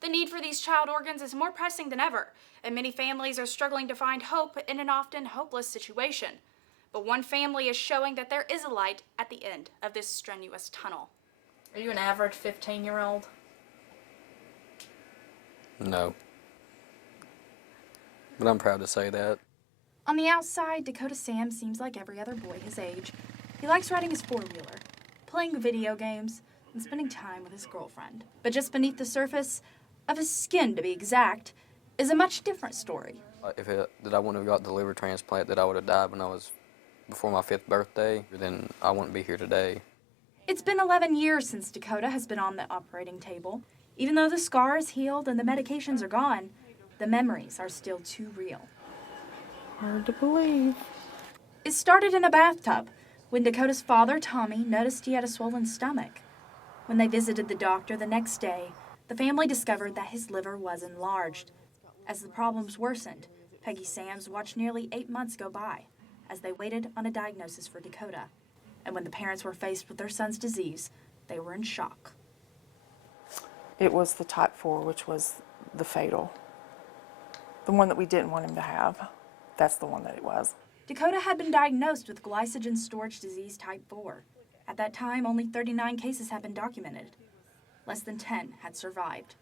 The need for these child organs is more pressing than ever, and many families are struggling to find hope in an often hopeless situation. But one family is showing that there is a light at the end of this strenuous tunnel. Are you an average 15-year-old? No. But I'm proud to say that. On the outside, Dakota Sam seems like every other boy his age. He likes riding his four-wheeler, playing video games, and spending time with his girlfriend. But just beneath the surface, of his skin to be exact, is a much different story. That I wouldn't have got the liver transplant, that I would have died when I was before my 5th birthday, then I wouldn't be here today. It's been 11 years since Dakota has been on the operating table. Even though the scar is healed and the medications are gone, the memories are still too real. Hard to believe. It started in a bathtub when Dakota's father, Tommy, noticed he had a swollen stomach. When they visited the doctor the next day, the family discovered that his liver was enlarged. As the problems worsened, Peggy Sams watched nearly 8 months go by as they waited on a diagnosis for Dakota. And when the parents were faced with their son's disease, they were in shock. It was the type 4, which was the fatal. The one that we didn't want him to have. That's the one that it was. Dakota had been diagnosed with glycogen storage disease type 4. At that time, only 39 cases had been documented. Less than 10 had survived.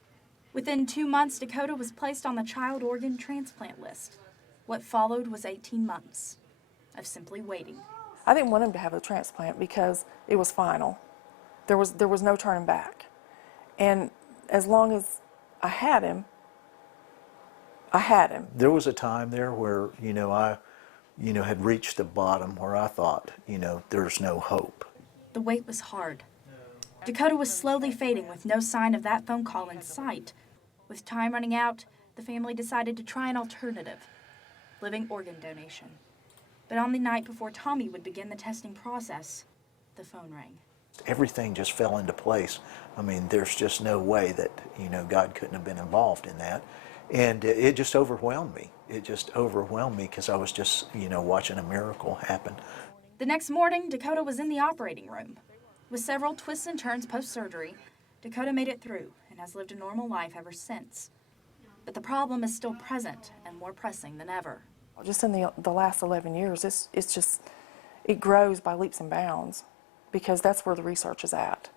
Within 2 months, Dakota was placed on the child organ transplant list. What followed was 18 months of simply waiting. I didn't want him to have a transplant because it was final. There was no turning back. And as long as I had him, I had him. There was a time there where, I had reached the bottom where I thought, there's no hope. The wait was hard. Dakota was slowly fading with no sign of that phone call in sight. With time running out, the family decided to try an alternative, living organ donation. But on the night before Tommy would begin the testing process, the phone rang. Everything just fell into place. I mean, there's just no way that, God couldn't have been involved in that. And it just overwhelmed me. It just overwhelmed me because I was just, watching a miracle happen. The next morning, Dakota was in the operating room. With several twists and turns post-surgery, Dakota made it through and has lived a normal life ever since. But the problem is still present and more pressing than ever. Just in the last 11 years, it grows by leaps and bounds because that's where the research is at.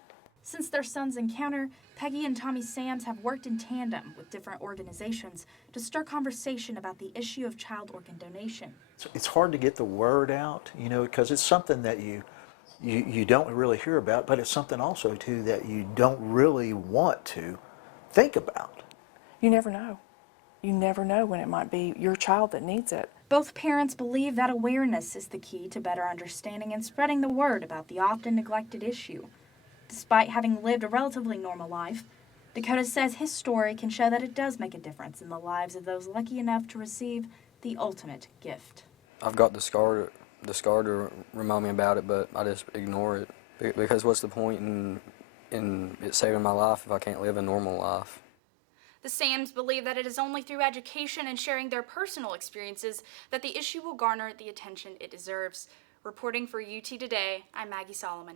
Since their son's encounter, Peggy and Tommy Sams have worked in tandem with different organizations to stir conversation about the issue of child organ donation. It's hard to get the word out, because it's something that you don't really hear about, but it's something also, too, that you don't really want to think about. You never know. You never know when it might be your child that needs it. Both parents believe that awareness is the key to better understanding and spreading the word about the often neglected issue. Despite having lived a relatively normal life, Dakota says his story can show that it does make a difference in the lives of those lucky enough to receive the ultimate gift. I've got the scar to remind me about it, but I just ignore it. Because what's the point in it saving my life if I can't live a normal life? The Sams believe that it is only through education and sharing their personal experiences that the issue will garner the attention it deserves. Reporting for UT Today, I'm Maggie Solomon.